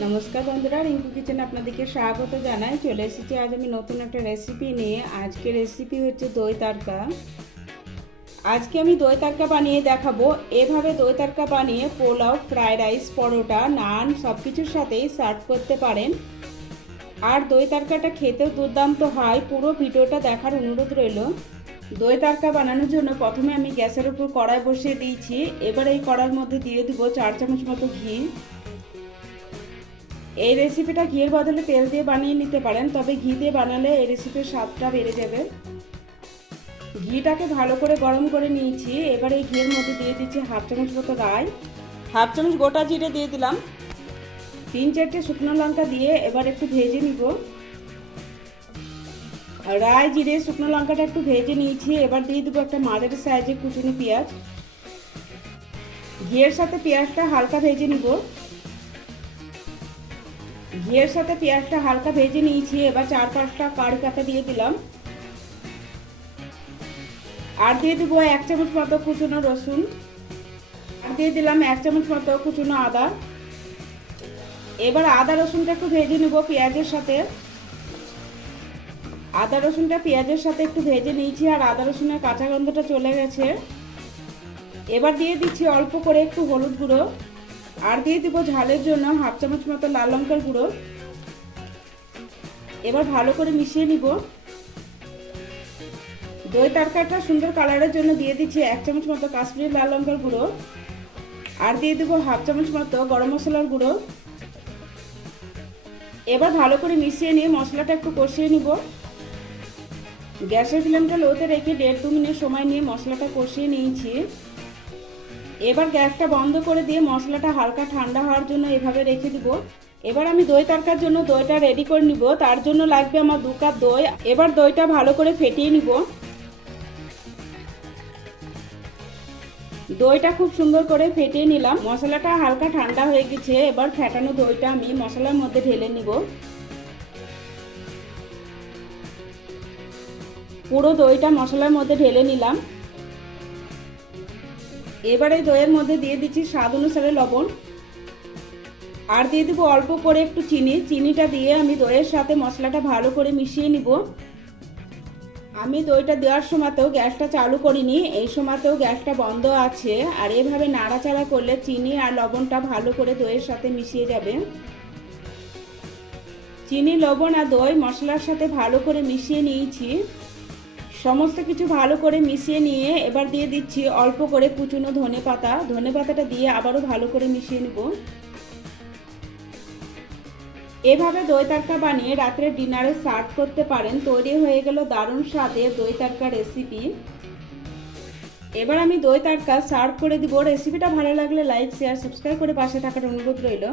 নমস্কার বন্ধুরা, রিঙ্কু কিচেনে আপনাদেরকে স্বাগত জানাই। চলে এসেছি আজ আমি নতুন একটা রেসিপি নিয়ে। আজকের রেসিপি হচ্ছে দই তড়কা। আজকে আমি দই তড়কা বানিয়ে দেখাবো। এভাবে দই তড়কা বানিয়ে পোলাও, ফ্রাইড রাইস, পরোটা, নান সব কিছুর সাথেই সার্ভ করতে পারেন। আর দই তড়কাটা খেতেও দুর্দান্ত হয়। পুরো ভিডিওটা দেখার অনুরোধ রইল। দই তড়কা বানানোর জন্য প্রথমে আমি গ্যাসের উপর কড়াই বসিয়ে দিয়েছি। এবার এই কড়াইয়ের মধ্যে দিয়ে দিব 4 চামচ মতো ঘি। এই রেসিপিটা ঘিয়ের বদলে তেল দিয়ে বানিয়ে নিতে পারেন, তবে ঘি দিয়ে বানালে এই রেসিপির স্বাদটা বেড়ে যাবে। ঘিটাকে ভালো করে গরম করে নিয়েছি। এবার এই ঘিয়ের মধ্যে দিয়ে দিচ্ছি 1/2 চামচ মতো রাই, 1/2 চামচ গোটা জিরে দিয়ে দিলাম, 3-4টে শুকনো লঙ্কা দিয়ে এবার একটু ভেজে নিব। রাই, জিরে, শুকনো লঙ্কাটা একটু ভেজে নিয়েছি। এবার দিয়ে দেবো একটা মাঝারি সাইজের কুচুনি পেঁয়াজ। ঘিয়ের সাথে পেঁয়াজটা হালকা ভেজে নিব। ঘিয়ের সাথে পেঁয়াজটা হালকা ভেজে নিয়েছি। এবার 4-5টা কারি পাতা দিয়ে দিলাম। আর দিয়ে দেবো 1 চামচ মতো কুচনো রসুন। আর দিয়ে দিলাম 1 চামচ মতো কুচনো আদা। এবার আদা রসুনটা একটু ভেজে নেব পেঁয়াজের সাথে। আদা রসুনটা পেঁয়াজের সাথে একটু ভেজে নিয়েছি। আর আদা রসুনের কাঁচা গন্ধটা চলে গেছে। এবার দিয়ে দিচ্ছি অল্প করে একটু হলুদ গুঁড়ো। আর দিয়ে দিব ঝালের জন্য 1/2 চামচ মতো লাল লঙ্কার গুঁড়ো। এবার ভালো করে মিশিয়ে নিব। দই তড়কাটা সুন্দর কালারের জন্য দিয়ে দিচ্ছি 1 চামচ মতো কাশ্মীরি লাল লঙ্কার গুঁড়ো। আর দিয়ে দেবো 1/2 চামচ মতো গরম মশলার গুঁড়ো। এবার ভালো করে মিশিয়ে নিয়ে মশলাটা একটু কষিয়ে নিব। গ্যাসের ফ্লেমটা লোতে রেখে 1.5-2 মিনিট সময় নিয়ে মশলাটা কষিয়ে নিয়েছি। এবার গ্যাসটা বন্ধ করে দিয়ে মশলাটা হালকা ঠান্ডা হওয়ার জন্য এভাবে রেখে দিব। এবার আমি দই তড়কার জন্য দইটা রেডি করে নিব। তার জন্য লাগবে আমার 2 কাপ দই। এবার দইটা ভালো করে ফেটিয়ে নিব। দইটা খুব সুন্দর করে ফেটিয়ে নিলাম। মশলাটা হালকা ঠান্ডা হয়ে গেছে। এবার ফেটানো দইটা আমি মশলার মধ্যে ঢেলে নিব। পুরো দইটা মশলার মধ্যে ঢেলে নিলাম। এবারে দইয়ের মধ্যে দিয়ে দিচ্ছি স্বাদ অনুসারে লবণ। আর দিয়ে দেবো অল্প করে একটু চিনি। চিনিটা দিয়ে আমি দইয়ের সাথে মশলাটা ভালো করে মিশিয়ে নিব। আমি দইটা দেওয়ার সময়তেও গ্যাসটা চালু করিনি, এই সময়তেও গ্যাসটা বন্ধ আছে। আর এভাবে নাড়াচাড়া করলে চিনি আর লবণটা ভালো করে দইয়ের সাথে মিশিয়ে যাবে। চিনি, লবণ আর দই মশলার সাথে ভালো করে মিশিয়ে নিয়েছি। সমস্ত কিছু ভালো করে মিশিয়ে নিয়ে এবার দিয়ে দিচ্ছি অল্প করে কুচনো ধনেপাতা। ধনেপাতাটা দিয়ে আবারও ভালো করে মিশিয়ে নেব। এভাবে দই তড়কা বানিয়ে রাত্রে ডিনারে সার্ভ করতে পারেন। তৈরি হয়ে গেল দারুণ স্বাদের দই তড়কা রেসিপি। এবার আমি দই তড়কা সার্ভ করে দিব। রেসিপিটা ভালো লাগলে লাইক, শেয়ার, সাবস্ক্রাইব করে পাশে থাকার অনুরোধ রইল।